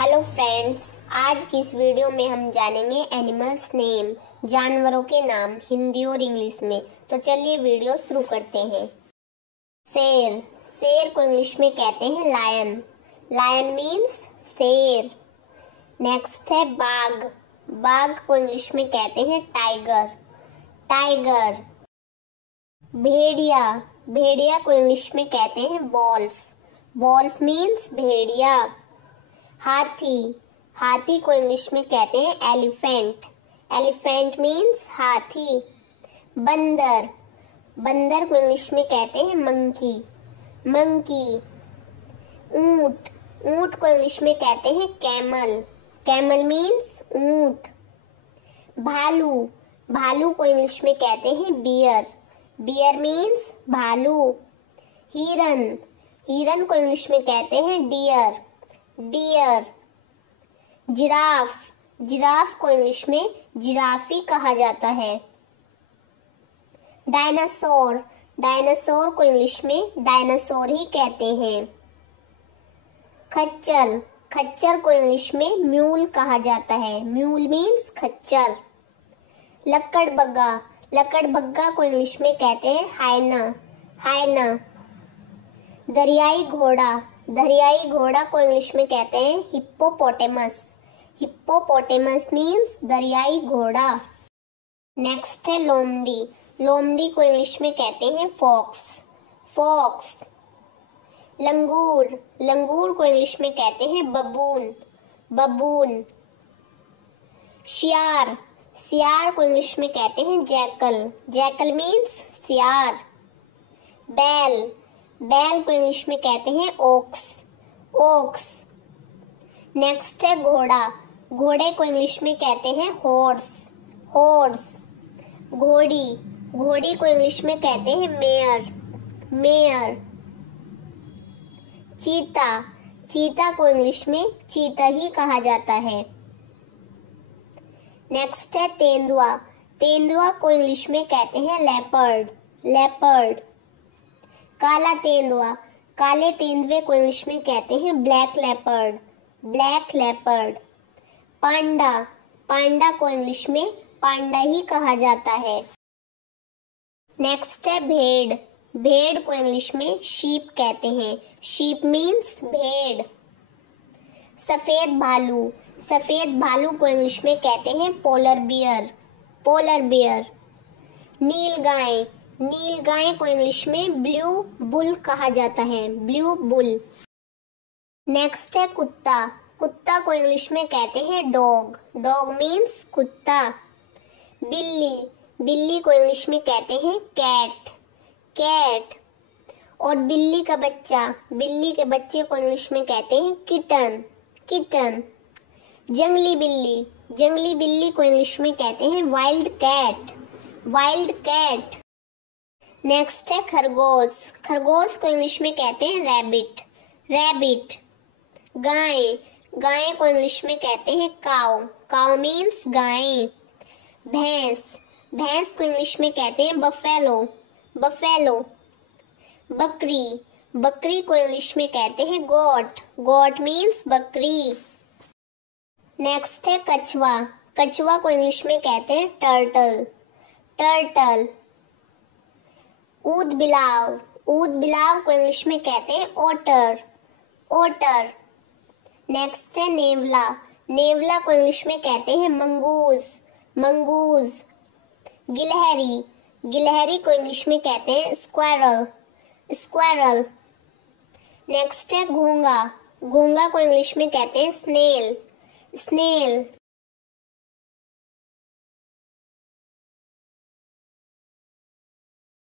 Hello friends, आज की इस वीडियो में हम जानेंगे एनिमल्स नेम, जानवरों के नाम हिंदी और इंग्लिश में। तो चलिए वीडियो शुरू करते हैं। शेर, शेर को इंग्लिश में कहते हैं लायन। लायन मीन्स शेर। नेक्स्ट है बाघ, बाघ को इंग्लिश में कहते हैं टाइगर। टाइगर। भेड़िया, भेड़िया को इंग्लिश में कहते हैं वॉल्फ। वॉल्फ मीन्स भेड़िया। हाथी, हाथी को इंग्लिश में कहते हैं एलिफेंट। एलिफेंट मीन्स हाथी। बंदर, बंदर को इंग्लिश में कहते हैं मंकी। मंकी। ऊंट, ऊंट को इंग्लिश में कहते हैं कैमल। कैमल मीन्स ऊंट। भालू, भालू को इंग्लिश में कहते हैं बियर। बियर मीन्स भालू। हिरन, हिरन को इंग्लिश में कहते हैं डियर। डियर। जिराफ, जिराफ को इंग्लिश में जिराफी कहा जाता है। डायनासोर, डायनासोर को इंग्लिश में डायनासोर ही कहते हैं। खच्चर, खच्चर को इंग्लिश में म्यूल कहा जाता है। म्यूल मीन्स खच्चर। लकड़बग्गा, लकड़बग्गा को इंग्लिश में कहते हैं हायना। हायना। दरियाई घोड़ा, दरियाई घोड़ा को इंग्लिश में कहते हैं हिप्पोपोटेमस। हिप्पोपोटेमस मीन्स दरियाई घोड़ा। नेक्स्ट है लोमड़ी, लोमड़ी को इंग्लिश में कहते हैं फॉक्स। फॉक्स। लंगूर, लंगूर को इंग्लिश में कहते हैं बबून। बबून। शियार, सियार को इंग्लिश में कहते हैं जैकल। जैकल मीन्स सियार। बैल, बैल को इंग्लिश में कहते हैं ओक्स। ओक्स। नेक्स्ट है घोड़ा, घोड़े को इंग्लिश में कहते हैं हॉर्स। हॉर्स। घोड़ी, घोड़ी को इंग्लिश में कहते हैं मेयर। मेयर। चीता, चीता को इंग्लिश में चीता ही कहा जाता है। नेक्स्ट है तेंदुआ, तेंदुआ को इंग्लिश में कहते हैं लेपर्ड। लेपर्ड। काला तेंदुआ, काले तेंदुए को इंग्लिश में कहते हैं black leopard. Black leopard. Panda, panda को इंग्लिश में पांडा ही कहा जाता है। नेक्स्ट है भेड़, भेड़ को इंग्लिश में शीप कहते हैं। शीप मीन्स भेड़। सफेद भालू, सफेद भालू को इंग्लिश में कहते हैं polar bear. Polar bear. Nilgai, nilgai को इंग्लिश में ब्लू बुल कहा जाता है। Blue bull. नेक्स्ट है कुत्ता, कुत्ता को इंग्लिश में कहते हैं डॉग। डॉग मीन्स कुत्ता। बिल्ली, बिल्ली को इंग्लिश में कहते हैं कैट। कैट। और बिल्ली का बच्चा, बिल्ली के बच्चे को इंग्लिश में कहते हैं किटन। किटन। जंगली बिल्ली, जंगली बिल्ली को इंग्लिश में कहते हैं wild cat. Wild cat. Next है खरगोश, खरगोश को इंग्लिश में कहते हैं रैबिट। रैबिट। गाय, गाय को इंग्लिश में कहते हैं काऊ। काऊ मीन्स गाय। भैंस, भैंस को इंग्लिश में कहते हैं बफेलो। बफेलो। बकरी, बकरी को इंग्लिश में कहते हैं गोट। गोट मीन्स बकरी। नेक्स्ट है कछुआ, कछुआ को इंग्लिश में कहते हैं टर्टल। टर्टल। ऊद बिलाव, ऊद बिलाव को इंग्लिश में कहते हैं ओटर। ओटर। नेक्स्ट है नेवला, नेवला को इंग्लिश में कहते हैं मंगूज। मंगूज। गिलहरी, गिलहरी को इंग्लिश में कहते हैं स्क्वायरल। स्क्वायरल। नेक्स्ट है घोंगा, घोंगा को इंग्लिश में कहते हैं स्नेल। स्नेल।